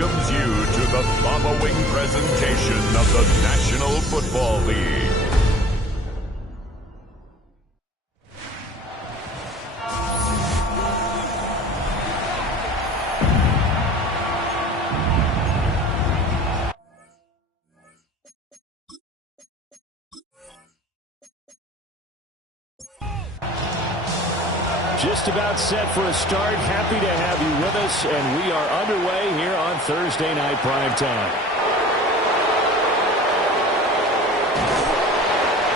welcomes you to the following presentation of the National Football League. Just about set for a start. Happy to have you with us, and we are underway here on Thursday Night Primetime.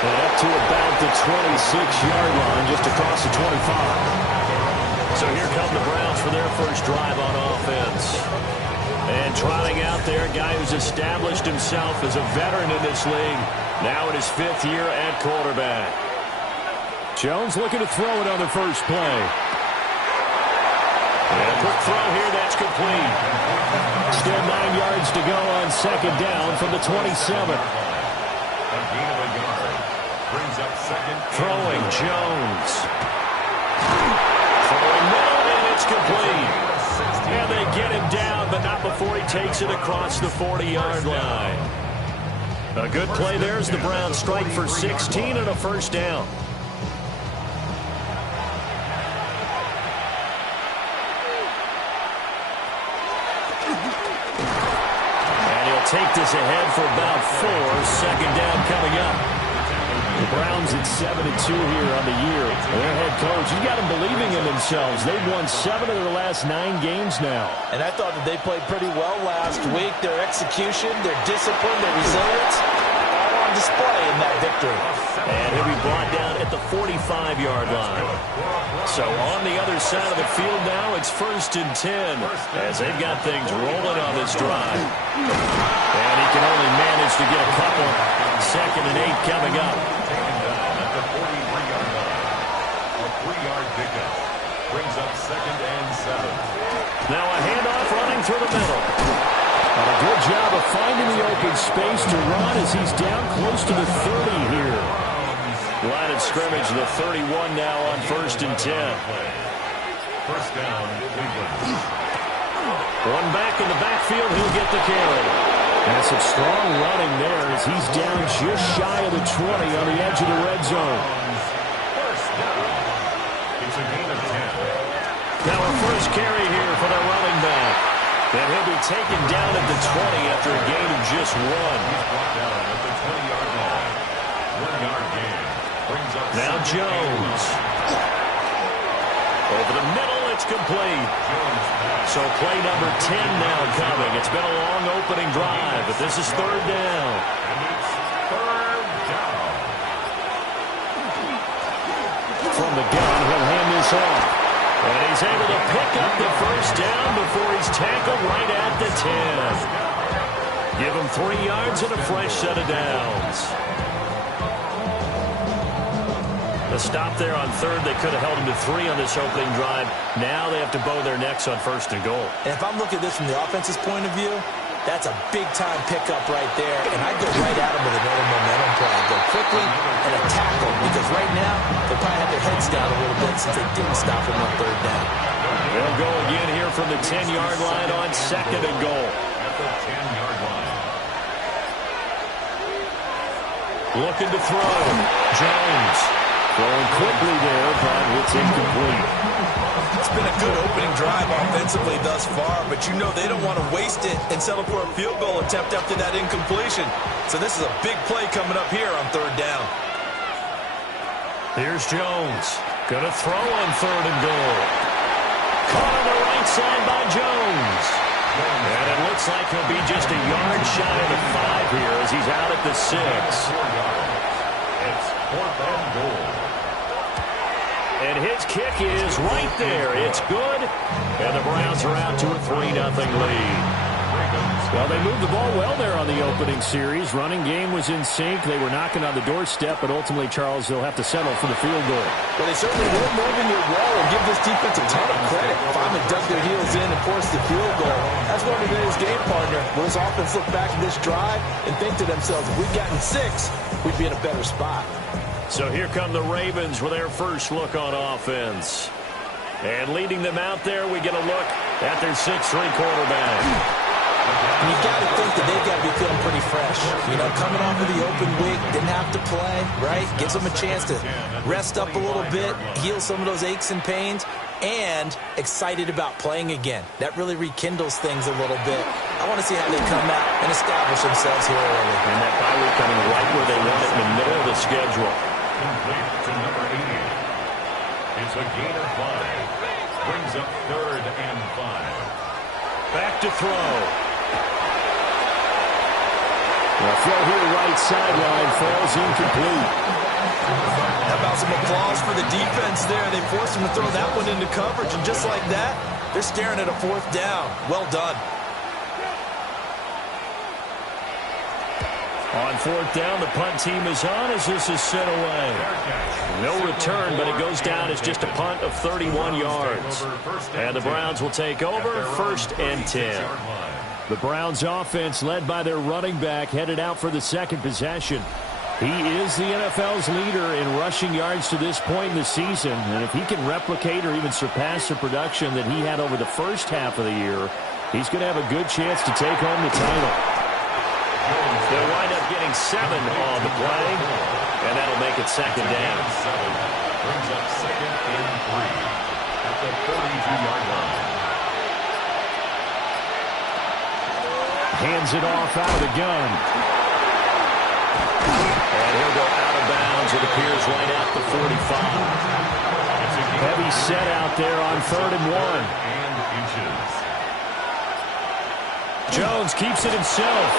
And up to about the 26-yard line, just across the 25. So here come the Browns for their first drive on offense. And trotting out there, a guy who's established himself as a veteran in this league, now in his 5th year at quarterback. Jones looking to throw it on the first play. And a quick throw here, that's complete. Still 9 yards to go on second down from the 27. Throwing Jones. Throwing middle, and it's complete. And they get him down, but not before he takes it across the 40-yard line. A good play there as the Browns strike for 16 and a first down. Take this ahead for about 4. Second down coming up. The Browns at 7-2 here on the year. Their head coach, you got them believing in themselves. They've won 7 of their last 9 games now. And I thought that they played pretty well last week. Their execution, their discipline, their resilience, all on display in that victory. And he'll be brought down at the 45-yard line. So on the other side of the field now, it's 1st and 10 as they've got things rolling on this drive. And he can only manage to get a couple. 2nd and 8 coming up. At the 43-yard line, a 3-yard pickup brings up 2nd and 7. Now a handoff running through the middle. And a good job of finding the open space to run as he's down close to the 30 here. Line of scrimmage, the 31 now on 1st and 10. First down, Cleveland. One back in the backfield, he'll get the carry. And some strong running there as he's down just shy of the 20 on the edge of the red zone. First down. It's a gain of 10. Now a first carry here for the running back. And he'll be taken down at the 20 after a gain of just 1. He's brought down at the 20-yard line. 1-yard gain. Brings up now Jones. Over the middle, it's complete. So play number 10 now coming. It's been a long opening drive, but this is 3rd down. And it's 3rd down. From the gun, he'll hand this off. And he's able to pick up the first down before he's tackled right at the 10. Give him 3 yards and a fresh set of downs. A stop there on 3rd. They could have held him to 3 on this opening drive. Now they have to bow their necks on 1st and goal. And if I'm looking at this from the offense's point of view, that's a big-time pickup right there. And I'd go right at him with another momentum play. Go quickly and a tackle, because right now they probably have their heads down a little bit since they didn't stop him on 3rd down. They'll go again here from the 10-yard line on 2nd and goal. At the 10-yard line. Looking to throw. Jones. Throwing quickly there, but it's incomplete. It's been a good opening drive offensively thus far, but you know they don't want to waste it and settle for a field goal attempt after that incompletion. So this is a big play coming up here on 3rd down. Here's Jones. Gonna throw on 3rd and goal. Caught on the right side by Jones. And it looks like he'll be just a yard shy of the 5 here as he's out at the 6. It's 4th and goal. And his kick is right there. It's good. And the Browns are out to a 3-0 lead. Well, they moved the ball well there on the opening series. Running game was in sync. They were knocking on the doorstep, but ultimately, Charles, they'll have to settle for the field goal. Well, they certainly were moving it well, and give this defense a ton of credit. Finally dug their heels in and forced the field goal. That's one of his game partner. Will his offense look back at this drive and think to themselves, if we'd gotten 6, we'd be in a better spot. So here come the Ravens with their first look on offense. And leading them out there, we get a look at their 6'3" quarterback. pretty fresh. You know, coming off of the open week, didn't have to play, right? Gives them a chance to rest up a little bit, heal some of those aches and pains, and excited about playing again. That really rekindles things a little bit. I want to see how they come out and establish themselves here early. And that bye week coming right where they want it in the middle of the schedule. Complete to number 80. It's a gain of 5. Brings up 3rd and 5. Back to throw. The throw here right sideline falls incomplete. How about some applause for the defense there? They forced him to throw that one into coverage, and just like that, they're staring at a 4th down. Well done. On 4th down, the punt team is on as this is sent away. No return, but it goes down as just a punt of 31 yards. And the Browns will take over 1st and 10. The Browns offense led by their running back headed out for the second possession. He is the NFL's leader in rushing yards to this point in the season. And if he can replicate or even surpass the production that he had over the first half of the year, he's going to have a good chance to take home the title. They'll wind up getting 7 on the play, and that'll make it 2nd down. Brings up 2nd and 3 at the 32-yard line. Hands it off out of the gun. And he'll go out of bounds, it appears, right at the 45. Heavy set out there on 3rd and 1. And inches. Jones keeps it himself.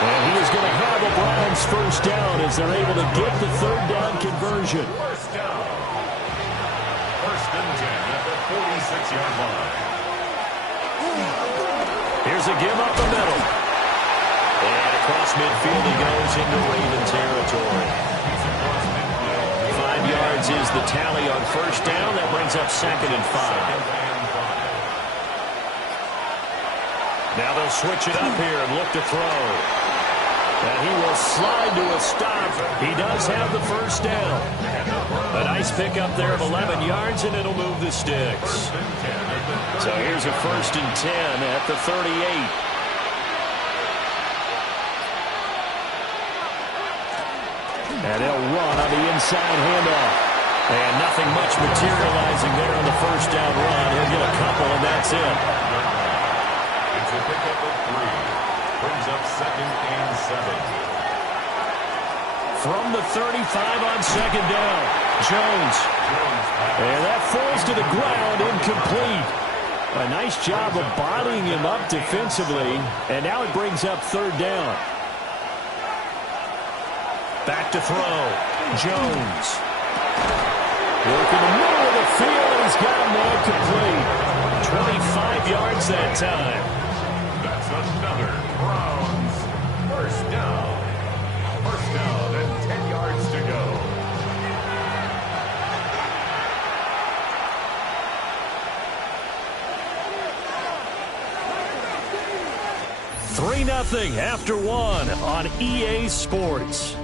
And he is going to have a Browns 1st down as they're able to get the 3rd down conversion. 1st down. 1st and 10 at the 46-yard line. Here's a give up the middle. And across midfield he goes into Raven territory. 5 yards is the tally on 1st down. That brings up 2nd and 5. Now they'll switch it up here and look to throw. And he will slide to a stop. He does have the 1st down. A nice pickup there of 11 yards, and it'll move the sticks. So here's a 1st and 10 at the 38. And they'll run on the inside handoff. And nothing much materializing there on the 1st down run. He'll get a couple, and that's it. It's a pickup of 3. Brings up 2nd and 7. From the 35 on 2nd down, Jones. And that falls to the ground, incomplete. A nice job of bodying him up defensively, and now it brings up 3rd down. Back to throw. Jones. Work in the middle of the field, and he's got him there complete. 25 yards that time. That's another Browns 1st down. 1st down and 10 yards to go. $3-0 after 1 on EA Sports.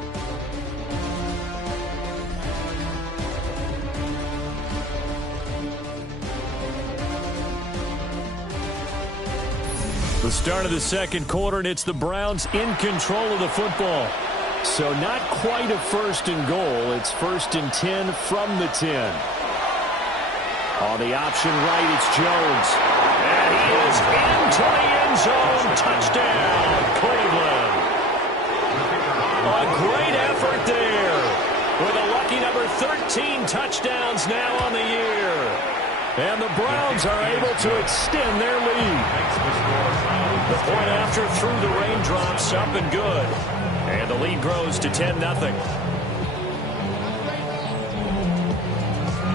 The start of the 2nd quarter, and it's the Browns in control of the football. So not quite a 1st and goal. It's 1st and 10 from the 10. On the option right, it's Jones. And he is into the end zone. Touchdown, Cleveland. A great effort there. With a lucky number 13 touchdowns now on the year. And the Browns are able to extend their lead. The point after through the raindrops, up and good. And the lead grows to 10-0.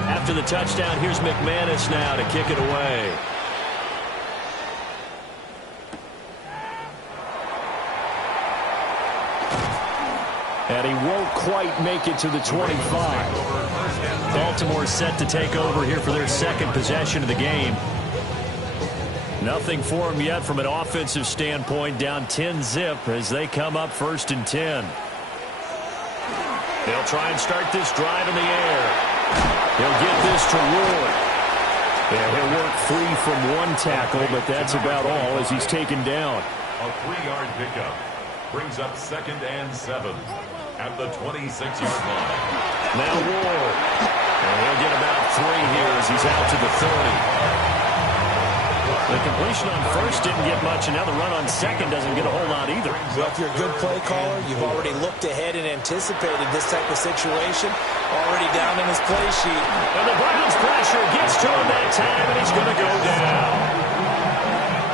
After the touchdown, here's McManus now to kick it away. And he won't quite make it to the 25. Baltimore set to take over here for their 2nd possession of the game. Nothing for him yet from an offensive standpoint, down 10-0 as they come up 1st and 10. They'll try and start this drive in the air. He'll get this to Ward. Yeah, he'll work free from one tackle, but that's about all as he's taken down. A 3-yard pickup. brings up 2nd and 7 at the 26-yard line. Now Ward. And he'll get about 3 here as he's out to the 30. The completion on first didn't get much, and now the run on second doesn't get a whole lot either. Well, if you're a good play caller, you've already looked ahead and anticipated this type of situation, already down in his play sheet. And the Browns pressure gets to him that time, and he's going to go down.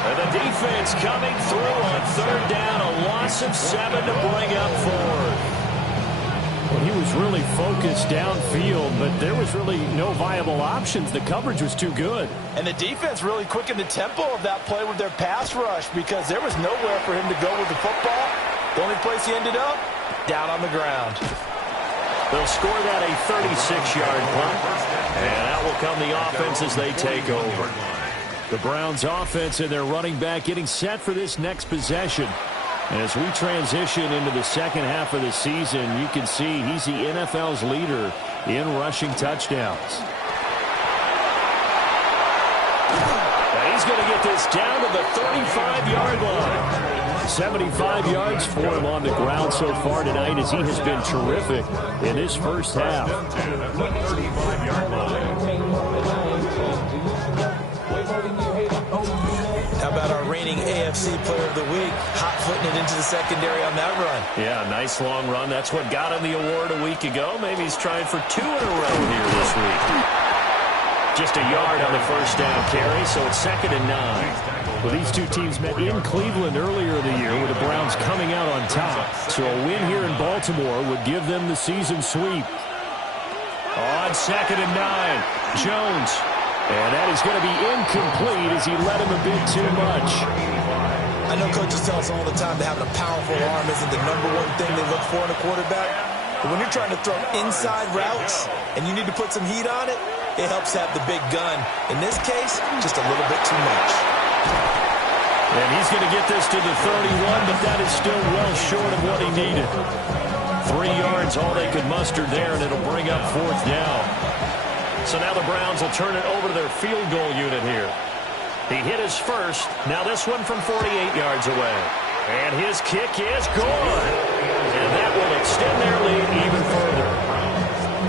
And the defense coming through on 3rd down, a loss of 7 to bring up 4. Well, he was really focused downfield, but there was really no viable options. The coverage was too good. And the defense really quickened the tempo of that play with their pass rush because there was nowhere for him to go with the football. The only place he ended up, down on the ground. They'll score that a 36-yard punt, and out will come the offense as they take over. The Browns offense and their running back getting set for this next possession. As we transition into the second half of the season, you can see he's the NFL's leader in rushing touchdowns. And he's going to get this down to the 35-yard line. 75 yards for him on the ground so far tonight as he has been terrific in this first half. How about our reigning AFC Player of the Week, hot-footing it into the secondary on that run? Yeah, nice long run. That's what got him the award a week ago. Maybe he's trying for 2 in a row here this week. Just a yard on the first down carry, so it's 2nd and 9. Well, these two teams met in Cleveland earlier in the year with the Browns coming out on top. So a win here in Baltimore would give them the season sweep. On 2nd and 9, Jones. And that is going to be incomplete as he led him a bit too much. I know coaches tell us all the time that having a powerful arm isn't the #1 thing they look for in a quarterback. But when you're trying to throw inside routes and you need to put some heat on it, it helps have the big gun. In this case, just a little bit too much. And he's going to get this to the 31, but that is still well short of what he needed. 3 yards, all they could muster there, and it'll bring up 4th down. So now the Browns will turn it over to their field goal unit here. He hit his first. Now this one from 48 yards away. And his kick is good. And that will extend their lead even further.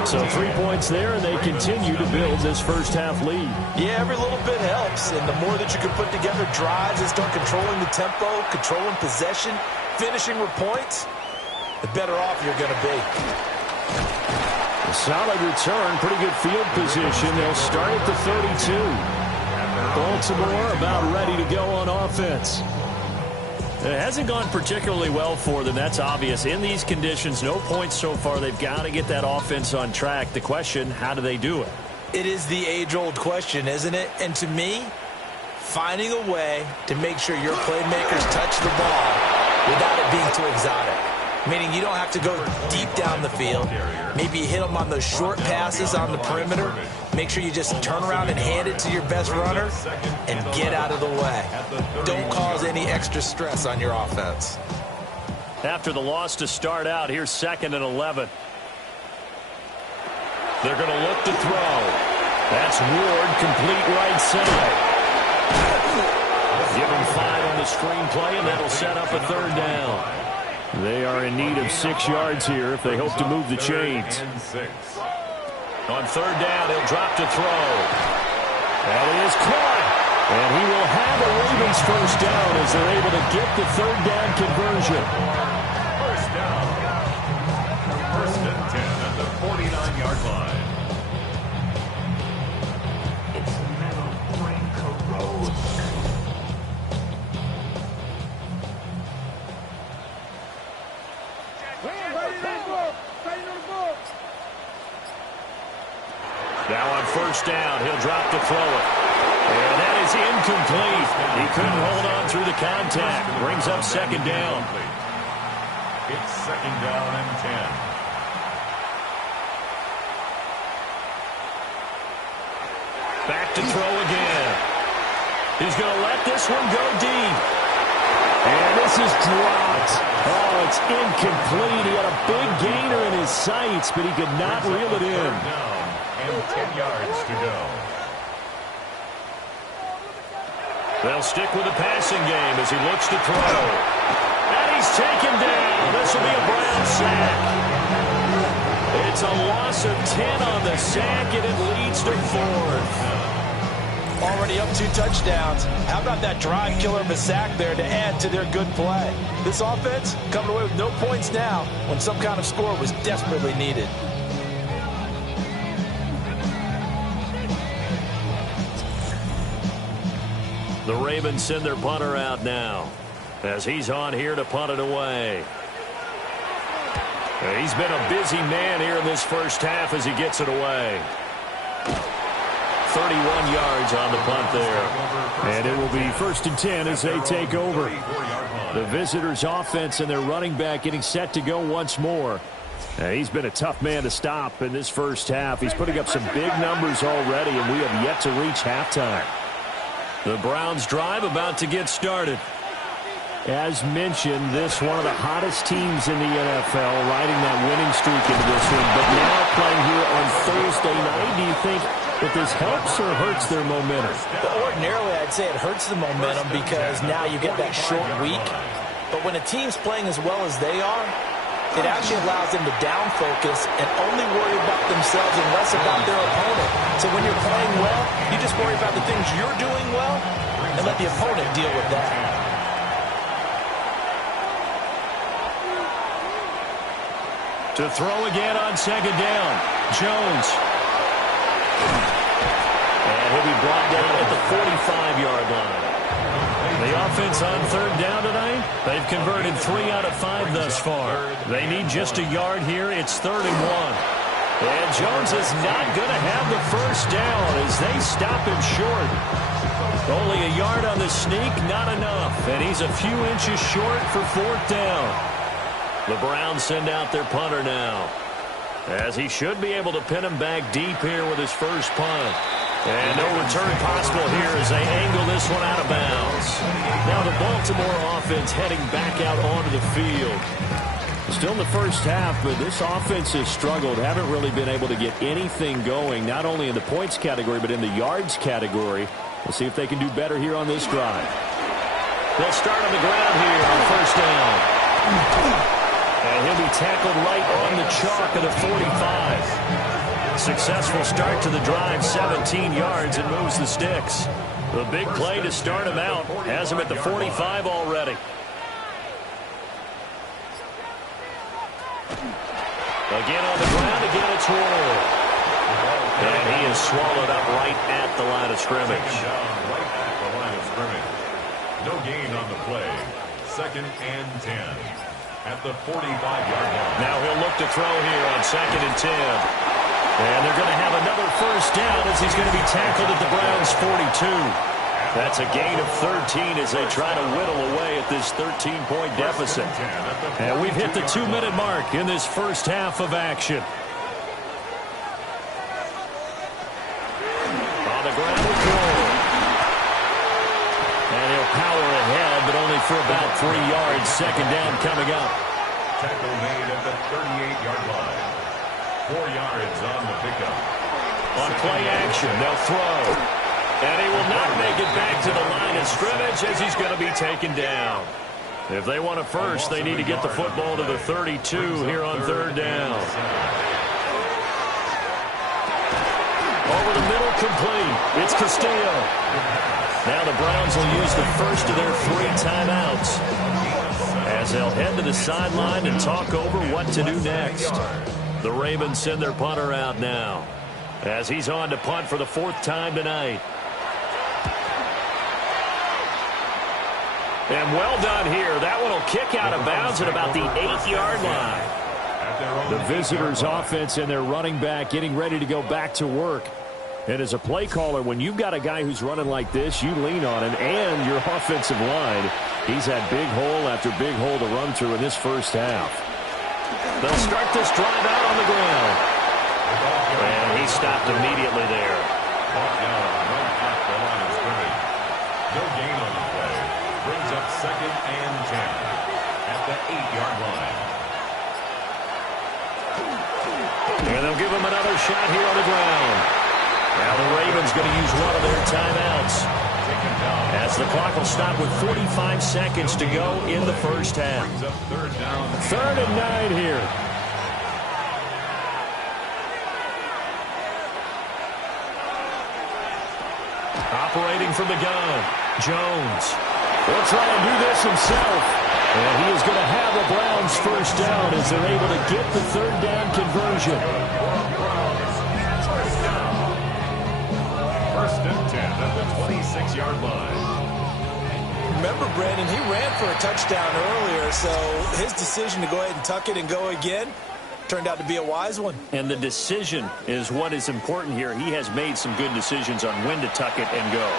So 3 points there, and they continue to build this first half lead. Yeah, every little bit helps. And the more that you can put together drives and start controlling the tempo, controlling possession, finishing with points, the better off you're going to be. A solid return, pretty good field position. They'll start at the 32. Baltimore about ready to go on offense. It hasn't gone particularly well for them. That's obvious. In these conditions, no points so far. They've got to get that offense on track. The question, how do they do it? It is the age-old question, isn't it? And to me, finding a way to make sure your playmakers touch the ball without it being too exotic. Meaning you don't have to go deep down the field. Maybe you hit them on those short passes on the perimeter. Make sure you just turn around and hand it to your best runner and get out of the way. Don't cause any extra stress on your offense. After the loss to start out, here's 2nd and 11. They're going to look to throw. That's Ward, complete right side. Give him 5 on the screenplay, and that'll set up a 3rd down. They are in need of 6 yards here if they hope to move the chains. On 3rd down, he'll drop to throw. That is caught. And he will have a Ravens first down as they're able to get the 3rd down conversion. First down. 1st and 10 at the 49-yard line. It's the metal brain corrodes. Now on 1st down, he'll drop to throw it. And that is incomplete. He couldn't hold on through the contact. Brings up 2nd down. It's 2nd down and 10. Back to throw again. He's going to let this one go deep. And this is dropped. Oh, it's incomplete. He had a big gainer in his sights, but he could not reel it in. And 10 yards to go. They'll stick with the passing game as he looks to throw. And he he's taken down. This will be a Brown sack. It's a loss of 10 on the sack, and it leads to 4th. Already up 2 touchdowns. How about that drive killer of a sack there to add to their good play? This offense coming away with no points now when some kind of score was desperately needed. The Ravens send their punter out now as he's on here to punt it away. He's been a busy man here in this first half as he gets it away. 31 yards on the punt there. And it will be 1st and 10 as they take over. The visitors' offense and their running back getting set to go once more. He's been a tough man to stop in this first half. He's putting up some big numbers already, and we have yet to reach halftime. The Browns drive about to get started. As mentioned, this one of the hottest teams in the NFL, riding that winning streak into this one. But now playing here on Thursday night, do you think that this helps or hurts their momentum? Ordinarily, I'd say it hurts the momentum because now you get that short week. But when a team's playing as well as they are, it actually allows them to down focus and only worry about themselves and less about their opponent. So when you're playing well, you just worry about the things you're doing well and let the opponent deal with that. To throw again on 2nd down, Jones. And he'll be brought down at the 45-yard line. The offense on 3rd down tonight, they've converted 3 out of 5 thus far. They need just a yard here. It's 3rd and 1. And Jones is not going to have the first down as they stop him short. Only a yard on the sneak, not enough. And he's a few inches short for 4th down. The Browns send out their punter now, as he should be able to pin him back deep here with his first punt. And no return possible here as they angle this one out of bounds. Now the Baltimore offense heading back out onto the field. Still in the first half, but this offense has struggled. Haven't really been able to get anything going, not only in the points category, but in the yards category. We'll see if they can do better here on this drive. They'll start on the ground here on 1st down. And he'll be tackled right on the chalk of the 45. Successful start to the drive, 17 yards, and moves the sticks. The big play to start him out has him at the 45 already. Again on the ground, again it's Ward. And he is swallowed up right at the line of scrimmage. Right at the line of scrimmage. No gain on the play. 2nd and 10. At the 45-yard line. Now he'll look to throw here on 2nd and 10. And they're going to have another first down as he's going to be tackled at the Browns' 42. That's a gain of 13 as they try to whittle away at this 13-point deficit. And we've hit the 2-minute mark in this first half of action. On the ground with Ward. And he'll power ahead, but only for about 3 yards. 2nd down coming up. Tackle made at the 38-yard line. 4 yards on the pickup. On play action, they'll throw. And he will not make it back to the line of scrimmage as he's going to be taken down. If they want a first, they need to get the football to the 32 here on 3rd down. Over the middle, complete. It's Castillo. Now the Browns will use the first of their 3 timeouts as they'll head to the sideline and talk over what to do next. The Ravens send their punter out now as he's on to punt for the 4th time tonight. And well done here. That one will kick out of bounds at about the 8-yard line. The visitors' offense and their running back getting ready to go back to work. And as a play caller, when you've got a guy who's running like this, you lean on him and your offensive line. He's had big hole after big hole to run through in this first half. They'll start this drive out on the ground. And he stopped immediately there. No gain on the play. Brings up 2nd and 10 at the 8-yard line. And they'll give him another shot here on the ground. Now the Ravens going to use one of their timeouts. As the clock will stop with 45 seconds to go in the first half. Third and 9 here. Operating from the gun, Jones. Will try and do this himself. And he is going to have the Browns first down as they're able to get the third down conversion. First and 10 at the 26-yard line. Remember, Brandon, he ran for a touchdown earlier, so his decision to go ahead and tuck it and go again turned out to be a wise one. And the decision is what is important here. He has made some good decisions on when to tuck it and go.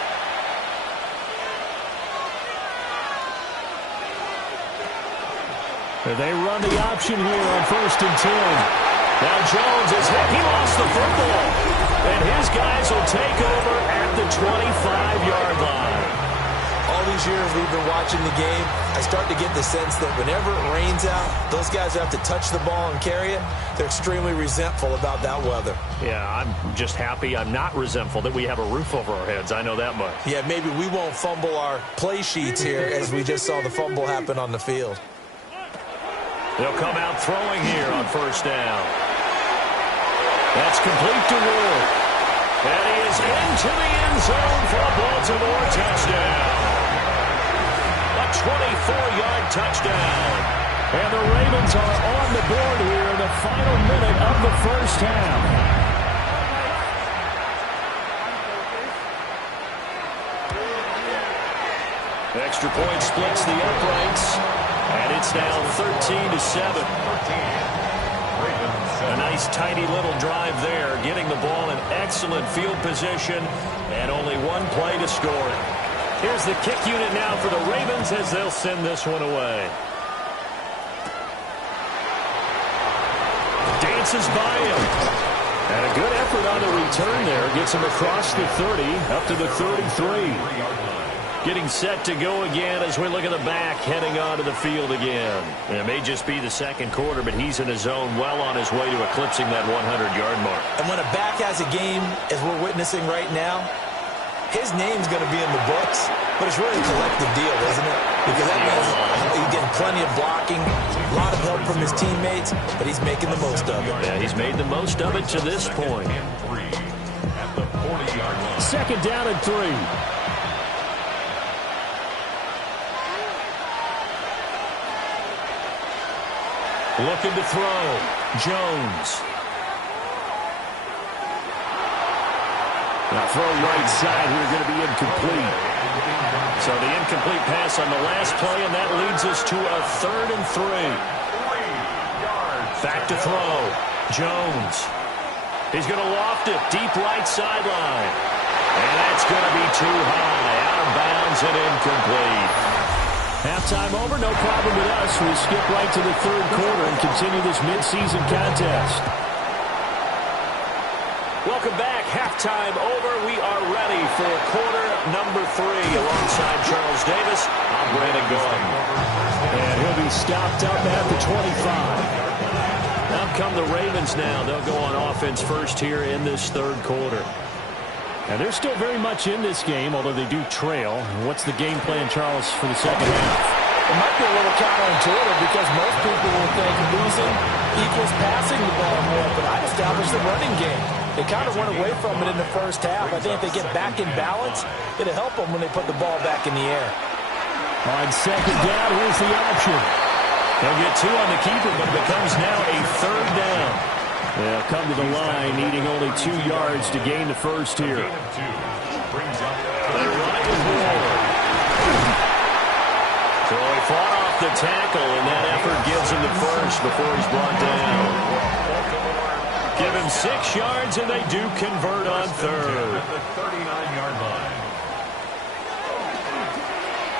They run the option here on first and 10. Now Jones is hit. He lost the football. And his guys will take over at the 25-yard line. All these years we've been watching the game, I start to get the sense that whenever it rains out, those guys who have to touch the ball and carry it, they're extremely resentful about that weather. Yeah, I'm just happy I'm not resentful that we have a roof over our heads. I know that much. Yeah, maybe we won't fumble our play sheets here as we just saw the fumble happen on the field. They'll come out throwing here on first down. That's complete to Ward. And he is into the end zone for a Baltimore touchdown. A 24-yard touchdown. And the Ravens are on the board here in the final minute of the first half. Extra point splits the uprights. And it's now 13-7. A nice, tidy little drive there, getting the ball in excellent field position, and only one play to score it. Here's the kick unit now for the Ravens as they'll send this one away. Dances by him. And a good effort on the return there. Gets him across the 30, up to the 33. Getting set to go again as we look at the back, heading onto the field again. It may just be the second quarter, but he's in his zone, well on his way to eclipsing that 100-yard mark. And when a back has a game, as we're witnessing right now, his name's going to be in the books, but it's really a collective deal, isn't it? Because that means he's getting plenty of blocking, a lot of help from his teammates, but he's making the most of it. Yeah, he's made the most of it to this point. At the 40-yard line. Second down and 3. Looking to throw. Jones. Now throw right side here, going to be incomplete. So the incomplete pass on the last play, and that leads us to a 3rd and 3. Back to throw. Jones. He's going to loft it deep right sideline. And that's going to be too high. Out of bounds and incomplete. Halftime over, no problem with us. We skip right to the third quarter and continue this midseason contest. Welcome back. Halftime over. We are ready for quarter number 3. Alongside Charles Davis, I'm Brandon Gordon. And he'll be stopped up at the 25. Out come the Ravens now. They'll go on offense first here in this third quarter. And they're still very much in this game, although they do trail. What's the game plan, Charles, for the second half? It might be a little counterintuitive because most people will think losing equals passing the ball more, but I'd establish the running game. They kind of went away from it in the first half. I think if they get back in balance, it'll help them when they put the ball back in the air. On second down, here's the option. They'll get 2 on the keeper, but it becomes now a 3rd down. They'll come to the line, needing only 2 yards to gain the first here. They run it with Ward. So he fought off the tackle, and that effort gives him the first before he's brought down. Give him 6 yards, and they do convert on 3rd. At the 39-yard line.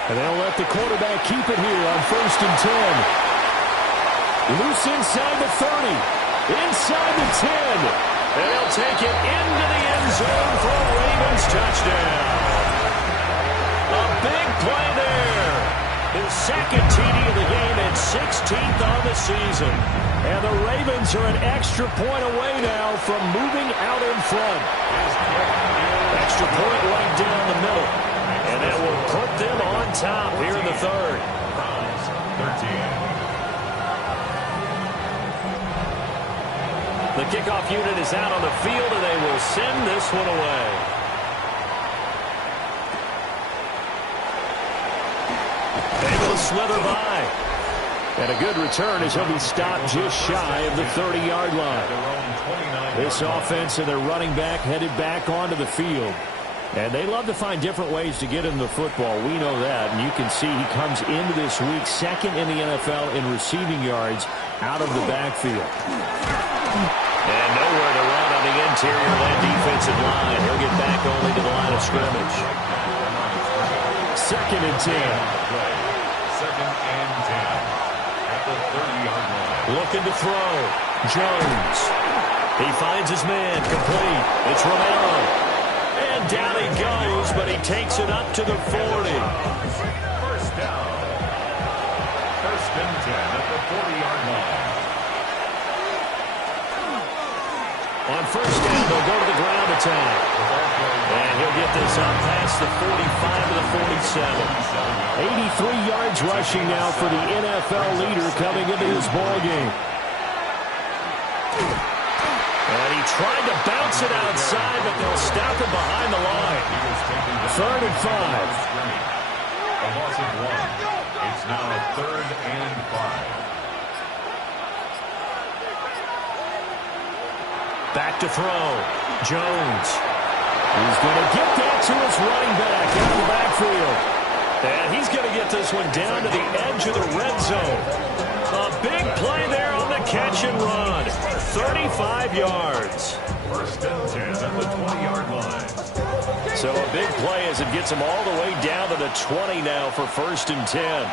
And they'll let the quarterback keep it here on first and 10. Loose inside the 30. Inside the 10. And he'll take it into the end zone for a Ravens touchdown. A big play there. His second TD of the game and 16th on the season. And the Ravens are an extra point away now from moving out in front. Extra point right down the middle. And And that will put them on top here in the third. Browns 13. The kickoff unit is out on the field, and they will send this one away. Able to slither by. And a good return as he'll be stopped just shy of the 30-yard line. This offense and their running back headed back onto the field. And they love to find different ways to get into the football. We know that. And you can see he comes into this week second in the NFL in receiving yards out of the backfield. And nowhere to run on the interior of that defensive line. He'll get back only to the line of scrimmage. 2nd and 10. 2nd and 10 at the 30-yard line. Looking to throw. Jones. He finds his man. Complete. It's Romero. And down he goes, but he takes it up to the 40. First down. 1st and 10 at the 40-yard line. On 1st down, they'll go to the ground attack. And he'll get this up past the 45 to the 47. 83 yards rushing now for the NFL leader coming into this ball game. And he tried to bounce it outside, but they'll stop him behind the line. 3rd and 5. A loss of 1. It's now 3rd and 5. Back to throw. Jones. He's going to get that to his running back out of the backfield. And he's going to get this one down to the edge of the red zone. A big play there on the catch and run. 35 yards. 1st and 10 at the 20-yard line. So a big play as it gets him all the way down to the 20 now for 1st and 10.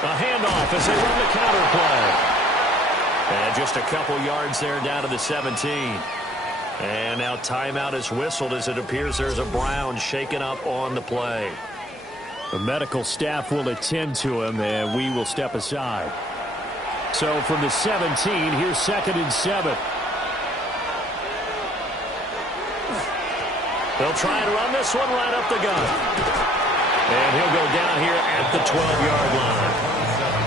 A handoff as they run the counter play. And just a couple yards there down to the 17. And now timeout is whistled as it appears there's a Brown shaken up on the play. The medical staff will attend to him, and we will step aside. So from the 17, here's 2nd and 7. They'll try and run this one right up the gut. And he'll go down here at the 12-yard line.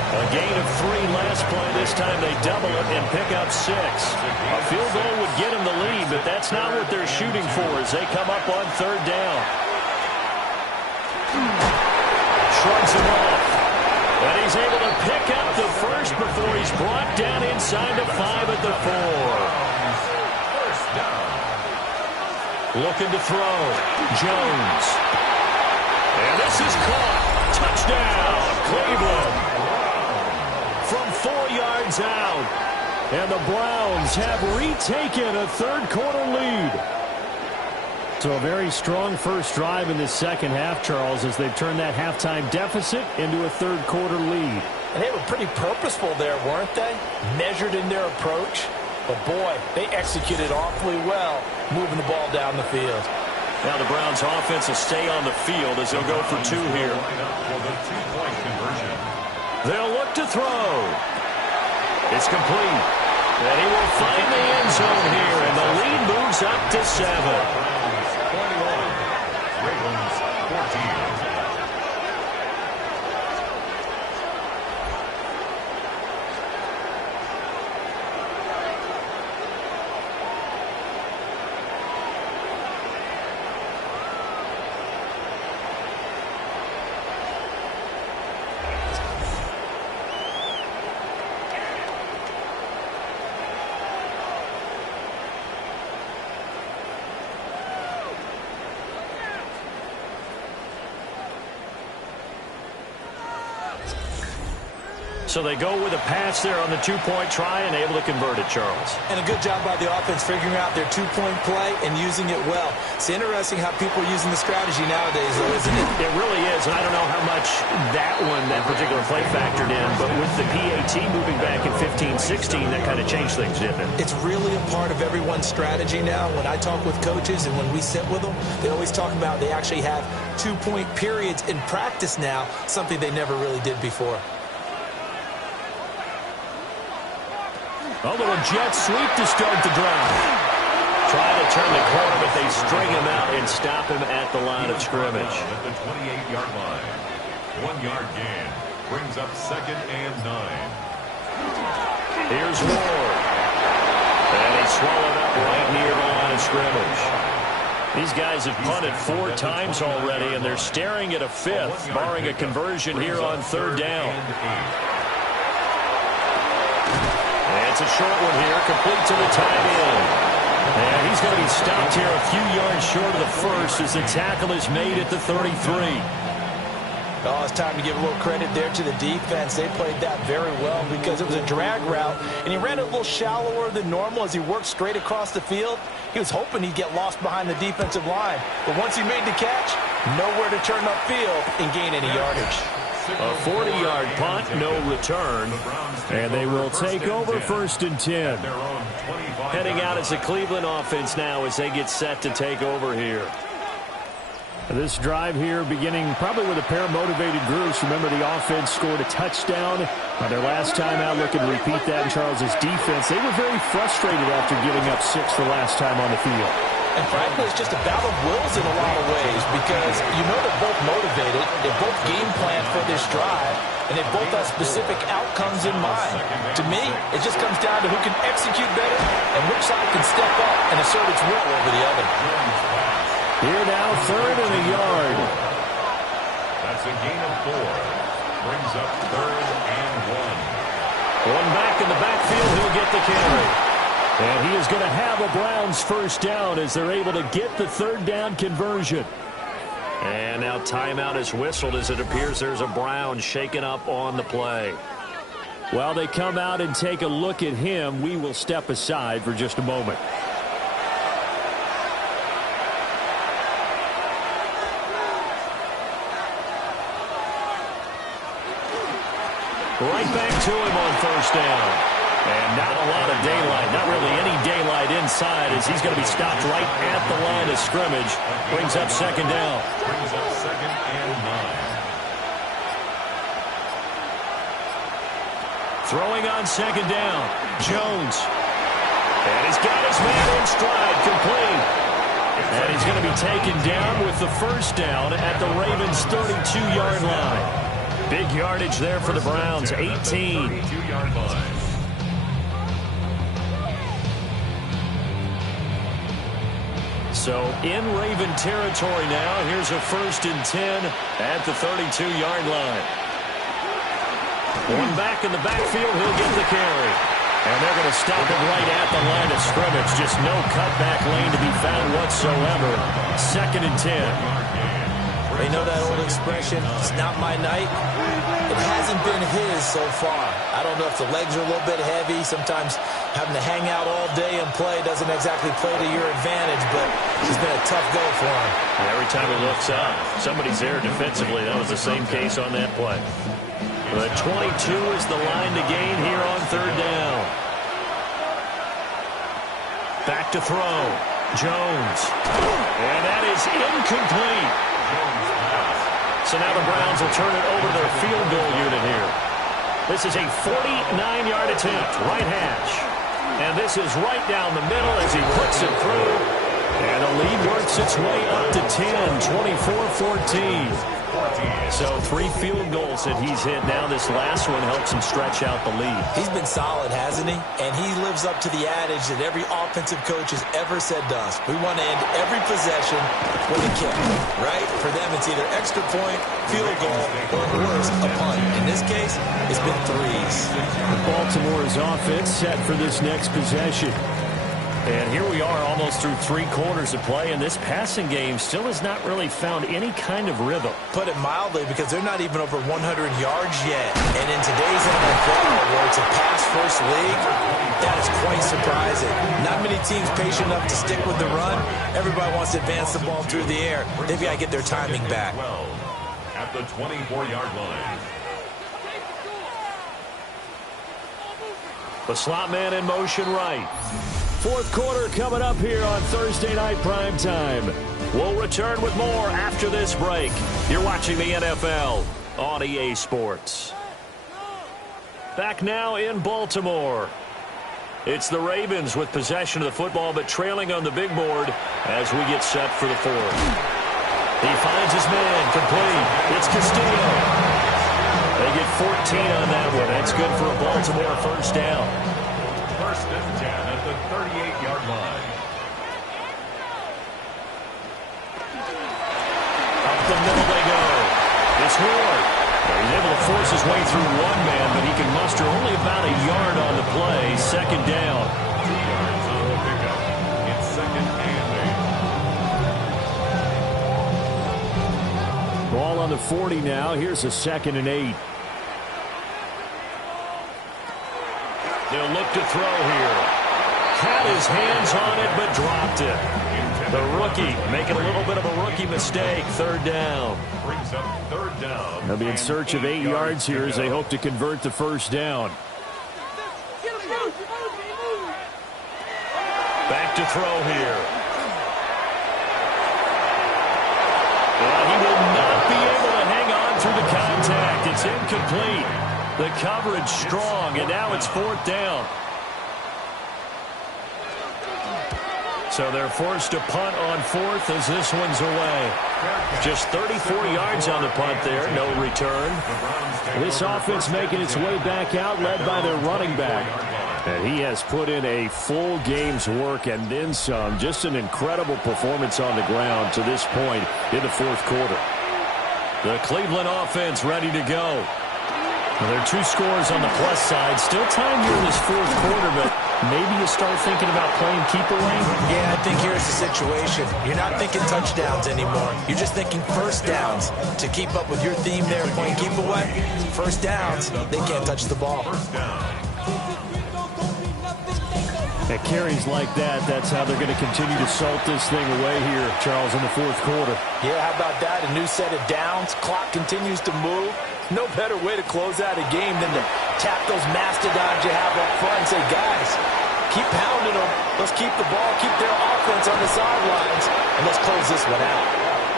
A gain of 3 last play. This time they double it and pick up 6. A field goal would get them the lead, but that's not what they're shooting for as they come up on 3rd down. Shrugs him off. And he's able to pick up the first before he's brought down inside the 5 at the 4. Looking to throw. Jones. And this is caught. Touchdown, Cleveland. From 4 yards out. And the Browns have retaken a 3rd quarter lead. So a very strong first drive in the second half, Charles, as they've turned that halftime deficit into a 3rd quarter lead. And they were pretty purposeful there, weren't they? Measured in their approach. But, boy, they executed awfully well moving the ball down the field. Now the Browns offense will stay on the field as they'll go for 2 here. They'll look to throw. It's complete. And he will find the end zone here, and the lead moves up to 7. Ravens 14. So they go with a pass there on the 2-point try and able to convert it, Charles. And a good job by the offense figuring out their 2-point play and using it well. It's interesting how people are using the strategy nowadays, though, isn't it? It really is, and I don't know how much that particular play factored in, but with the PAT moving back in 15-16, that kind of changed things, didn't it? It's really a part of everyone's strategy now. When I talk with coaches and when we sit with them, they always talk about they actually have 2-point periods in practice now, something they never really did before. A little jet sweep to start the drive. Trying to turn the corner, but they string him out and stop him at the line of scrimmage. At the 28-yard line. 1 yard gain. Brings up 2nd and 9. Here's Ward. And he swallowed up right near the line of scrimmage. These guys have punted 4 times already, and they're staring at a 5th, barring a conversion here on 3rd down. And it's a short one here, complete to the tight end. And he's going to be stopped here a few yards short of the first as the tackle is made at the 33. Oh, it's time to give a little credit there to the defense. They played that very well because it was a drag route, and he ran it a little shallower than normal as he worked straight across the field. He was hoping he'd get lost behind the defensive line. But once he made the catch, nowhere to turn upfield and gain any yardage. A 40-yard punt, no return. And they will take over 1st and 10. Heading out as the Cleveland offense now as they get set to take over here. This drive here beginning probably with a pair of motivated groups. Remember, the offense scored a touchdown their last time out. Looking to repeat that in Charles's defense. They were very frustrated after giving up 6 the last time on the field. And frankly, it's just a battle of wills in a lot of ways because you know they're both motivated. They both game plan for this drive, and they both have specific outcomes in mind. To me, it just comes down to who can execute better and which side can step up and assert its will over the other. Here now, 3rd and a yard. That's a gain of 4. Brings up 3rd and 1. One back in the backfield, he'll get the carry. And he is going to have a Browns 1st down as they're able to get the 3rd down conversion. And now timeout is whistled as it appears there's a Brown shaken up on the play. While they come out and take a look at him, we will step aside for just a moment. Right back to him on 1st down. And not a lot of daylight, not really any daylight inside as he's going to be stopped right at the line of scrimmage. Brings up 2nd down. Brings up 2nd and 9. Throwing on 2nd down. Jones. And he's got his man in stride, complete. And he's going to be taken down with the 1st down at the Ravens' 32-yard line. Big yardage there for the Browns, 18. 32-yard line. So in Raven territory now. Here's a 1st and 10 at the 32-yard line. One back in the backfield. He'll get the carry. And they're going to stop him right at the line of scrimmage. Just no cutback lane to be found whatsoever. 2nd and 10. You know that old expression, it's not my night? It hasn't been his so far. I don't know if the legs are a little bit heavy. Sometimes having to hang out all day and play doesn't exactly play to your advantage, but it's been a tough go for him. And every time he looks up, somebody's there defensively. That was the same case on that play. The 22 is the line to gain here on 3rd down. Back to throw. Jones. And that is incomplete. So now the Browns will turn it over to their field goal unit here. This is a 49-yard attempt, right hash. And this is right down the middle as he puts it through. And the lead works its way up to 10, 24-14. So 3 field goals that he's hit now. This last one helps him stretch out the lead. He's been solid, hasn't he? And he lives up to the adage that every offensive coach has ever said to us. We want to end every possession with a kick, right? For them, it's either extra point, field goal, or worse, a punt. In this case, it's been 3s. Baltimore's offense set for this next possession. And here we are almost through 3 quarters of play, and this passing game still has not really found any kind of rhythm. Put it mildly, because they're not even over 100 yards yet. And in today's NFL, where it's a pass-first league, that is quite surprising. Not many teams patient enough to stick with the run. Everybody wants to advance the ball through the air. They've got to get their timing back. At the 24-yard line. The slot man in motion right. 4th quarter coming up here on Thursday Night Primetime. We'll return with more after this break. You're watching the NFL on EA Sports. Back now in Baltimore. It's the Ravens with possession of the football, but trailing on the big board as we get set for the fourth. He finds his man, complete. It's Castillo. They get 14 on that one. That's good for a Baltimore first down. First and 10 at the 38-yard line. Up the middle they go. It's Ward. He's able to force his way through one man, but he can muster only about a yard on the play. Second down. 2 yards on the pickup. It's second and 8. Ball on the 40 now. Here's a 2nd and 8. They'll look to throw here. Had his hands on it, but dropped it. The rookie making a little bit of a rookie mistake. Third down. Brings up third down. They'll be in search of 8 yards here as they hope to convert the first down. Back to throw here. Well, he will not be able to hang on through the contact. It's incomplete. The coverage strong, and now it's fourth down. So they're forced to punt on fourth as this one's away. Just 34 yards on the punt there, no return. This offense making its way back out, led by their running back. And he has put in a full game's work and then some. Just an incredible performance on the ground to this point in the fourth quarter. The Cleveland offense ready to go. Well, there are 2 scores on the plus side. Still time here in this fourth quarter, but maybe you start thinking about playing keep away? Yeah, I think here's the situation. You're not thinking touchdowns anymore. You're just thinking first downs. To keep up with your theme there, playing keep away, first downs, they can't touch the ball. First down. At carries like that, that's how they're going to continue to salt this thing away here, Charles, in the fourth quarter. Yeah, how about that? A new set of downs. Clock continues to move. No better way to close out a game than to tap those mastodons you have up front and say, guys, keep pounding them. Let's keep the ball, keep their offense on the sidelines, and let's close this one out.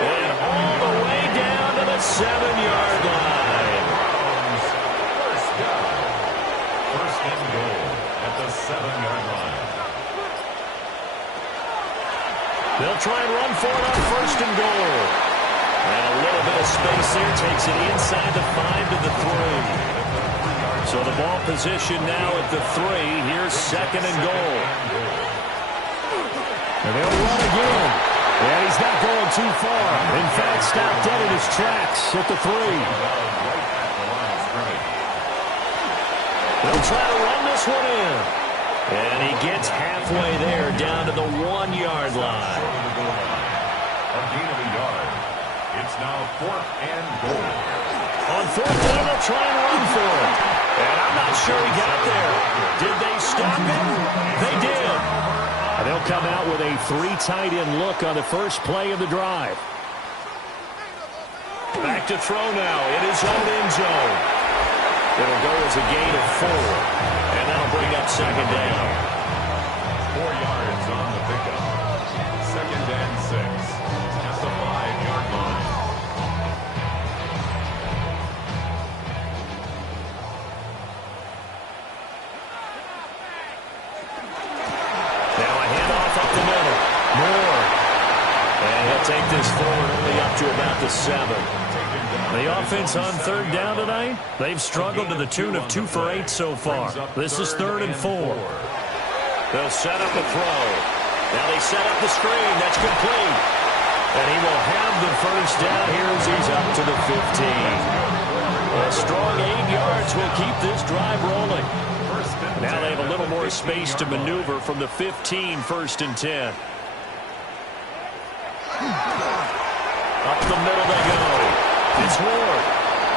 And all the way down to the 7-yard line. First down. First and goal at the 7-yard line. They'll try and run for it on first and goal. And a little bit of space there takes it inside the 5 to the 3. So the ball position now at the 3. Here's second and goal. And they'll run again. And he's not going too far. In fact, stopped dead in his tracks at the 3. They'll try to run this one in. And he gets halfway there down to the 1-yard line. A gain of a yard. It's now fourth and goal. On fourth down, they'll try and run for it. And I'm not sure he got there. Did they stop him? They did. And they'll come out with a 3 tight end look on the first play of the drive. Back to throw now in his own end zone. It'll go as a gain of 4. And that'll bring up second down. 4 yards on the pickup. Second and 6 at the 5-yard line. Now a handoff up the middle. Moore. And he'll take this forward only up to about the 7. The offense on third down tonight, they've struggled to the tune of 2 for 8 so far. This is 3rd and 4. They'll set up a throw. Now they set up the screen. That's complete. And he will have the first down here as he's up to the 15. A strong 8 yards will keep this drive rolling. Now they have a little more space to maneuver from the 15, 1st and 10. Up the middle they go. It's Ward.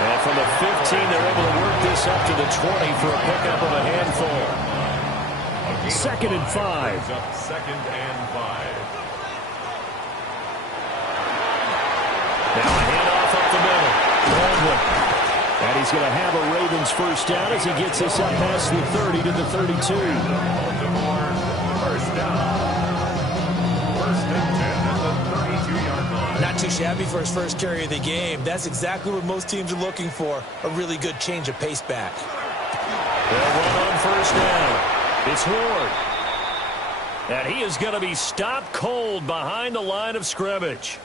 And from the 15, they're able to work this up to the 20 for a pickup of a handful. 2nd and 5. Second and 5. Now a handoff up the middle. Baldwin. And he's going to have a Ravens first down as he gets this up past the 30 to the 32. Baltimore, first down. First and 10 at the 32-yard line. Not too shabby for his first carry of the game. That's exactly what most teams are looking for, a really good change of pace back. They'll run on first down. It's Ward. And he is going to be stopped cold behind the line of scrimmage.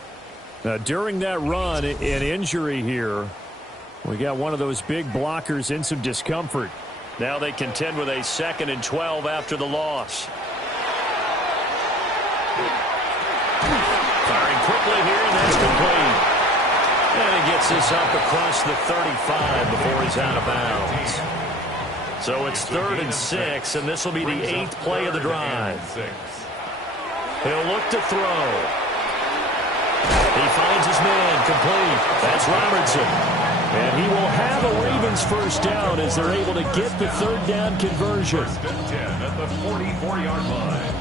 Now, during that run, an injury here. We got one of those big blockers in some discomfort. Now they contend with a 2nd and 12 after the loss. Firing quickly here, and that's complete. And he gets this up across the 35 before he's out of bounds. So it's 3rd and 6, and this will be the 8th play of the drive. He'll look to throw. He finds his man complete. That's Robertson. And he will have a Ravens first down as they're able to get the 3rd down conversion. 1st and 10 at the 44-yard line.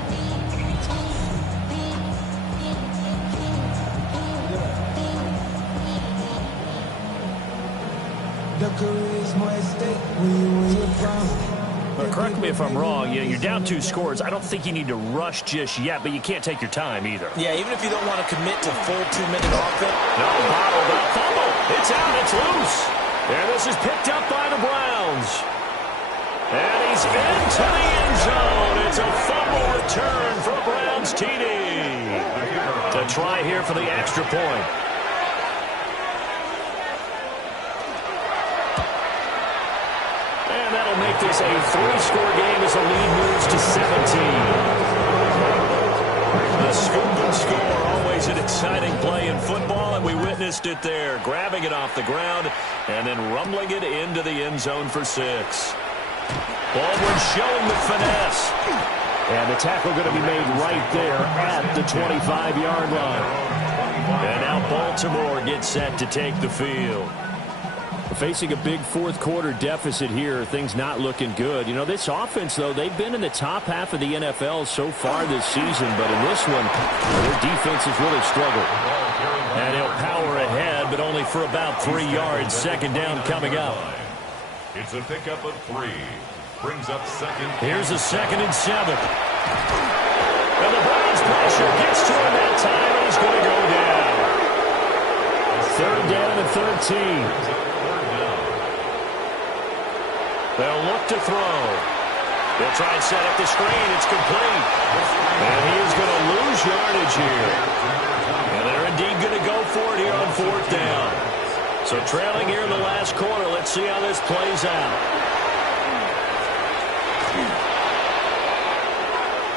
But correct me if I'm wrong. You're down 2 scores. I don't think you need to rush just yet, but you can't take your time either. Yeah, even if you don't want to commit to full 2-minute offense. No, bottled up fumble. It's out. It's loose. And this is picked up by the Browns. And he's into the end zone. It's a fumble return for Browns TD. To try here for the extra point. And that'll make this a 3-score game as the lead moves to 17. The scoop and score, always an exciting play in football, and we witnessed it there, grabbing it off the ground and then rumbling it into the end zone for 6. Baldwin showing the finesse. And the tackle going to be made right there at the 25-yard line. And now Baltimore gets set to take the field. Facing a big 4th quarter deficit here, things not looking good. You know, this offense, though, they've been in the top half of the NFL so far this season, but in this one, their defense has really struggled. And he'll power ahead, but only for about 3 yards. 2nd down coming up. It's a pickup of 3. Brings up 2nd. Here's a 2nd and 7. And the Browns pressure gets to him that time, and he's going to go down. 3rd down and 13. They'll look to throw. They'll try and set up the screen. It's complete. And he is going to lose yardage here. And they're indeed going to go for it here on 4th down. So trailing here in the last quarter. Let's see how this plays out.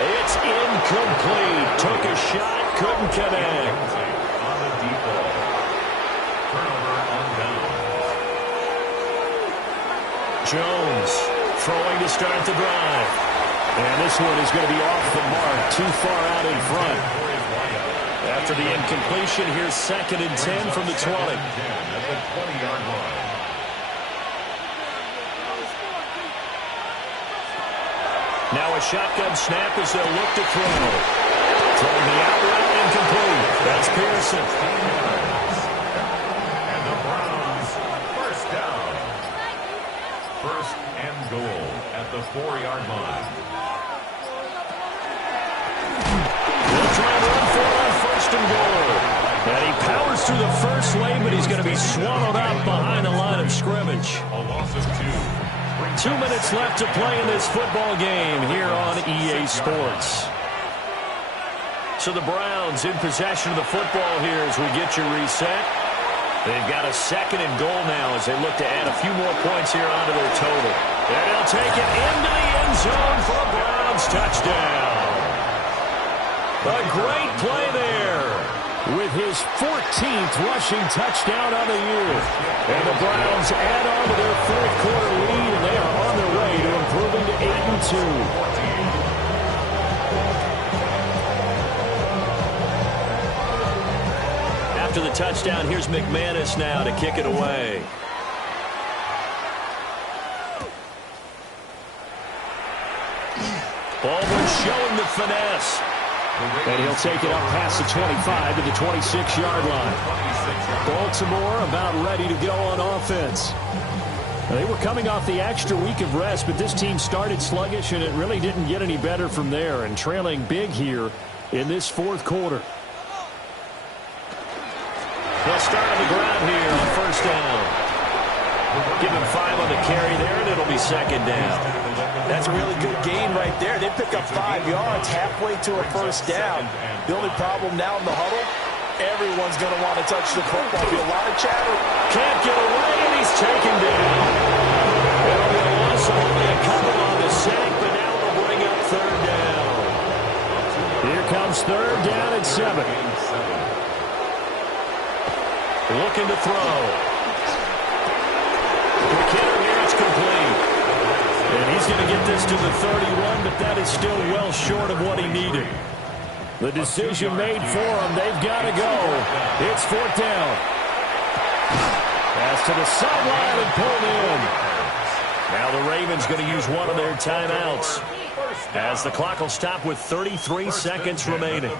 It's incomplete. Took a shot, couldn't connect. On the deep ball. Turnover on down. Jones throwing to start the drive. And this one is going to be off the mark, too far out in front. After the incompletion, here's 2nd and 10 from the 20. At the 20-yard line. Now a shotgun snap as they'll look to throw. Throwing the out route incomplete. That's Pearson. And the Browns, first down. 1st and goal at the 4-yard line. They'll try and run for it on 1st and goal. And he powers through the first lane, but he's going to be swallowed up behind the line of scrimmage. A loss of 2. 2 minutes left to play in this football game here on EA Sports. So the Browns in possession of the football here as we get you reset. They've got a 2nd and goal now as they look to add a few more points here onto their total. And they'll take it into the end zone for a Browns touchdown. A great play there. With his 14th rushing touchdown of the year. And the Browns add on to their 4th quarter lead, and they are on their way to improving to 8-2. After the touchdown, here's McManus now to kick it away. Baldwin showing the finesse. And he'll take it up past the 25 to the 26-yard line. Baltimore about ready to go on offense. They were coming off the extra week of rest, but this team started sluggish, and it really didn't get any better from there, and trailing big here in this 4th quarter. They'll start on the ground here on 1st down. Give him 5 on the carry there, and it'll be second down. That's a really good gain right there. They pick up 5 yards halfway to a first down. The only problem now in the huddle, everyone's going to want to touch the football. There'll be a lot of chatter. Can't get away, and he's taken down. It'll be a loss of only a couple on the sack, but now it'll bring up third down. Here comes third down at 7. Looking to throw. McKinnon here, it's complete. And he's going to get this to the 31, but that is still well short of what he needed. The decision made for him. They've got to go. It's fourth down. Pass to the sideline and pulled in. Now the Ravens going to use one of their timeouts as the clock will stop with 33 seconds remaining.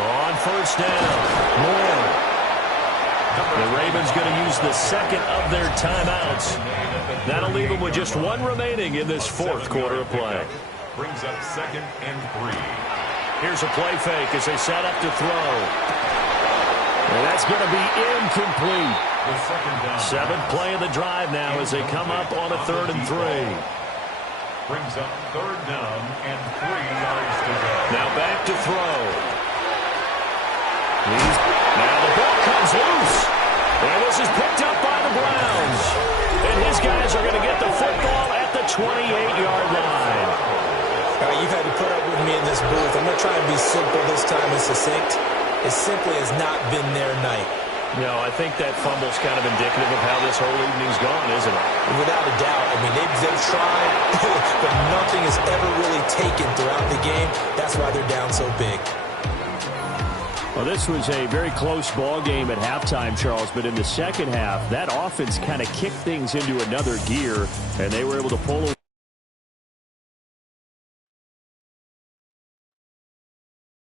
On first down, Moore. The Ravens going to use the second of their timeouts. That'll leave them with just one remaining in this fourth quarter of play. Brings up 2nd and 3. Here's a play fake as they set up to throw. And that's going to be incomplete. The second down. 7th play of the drive now as they come up on a 3rd and 3. Brings up 3rd down and 3 yards to go. Now back to throw. Now the ball comes loose. And this is picked up by the Browns. And his guys are going to get the football at the 28-yard line. You've had to put up with me in this booth. I'm going to try and be simple this time and succinct. It simply has not been their night. No, I think that fumble's kind of indicative of how this whole evening's gone, isn't it? Without a doubt. I mean, they've tried, but nothing has ever really taken throughout the game. That's why they're down so big. Well, this was a very close ball game at halftime, Charles, but in the second half, that offense kind of kicked things into another gear, and they were able to pull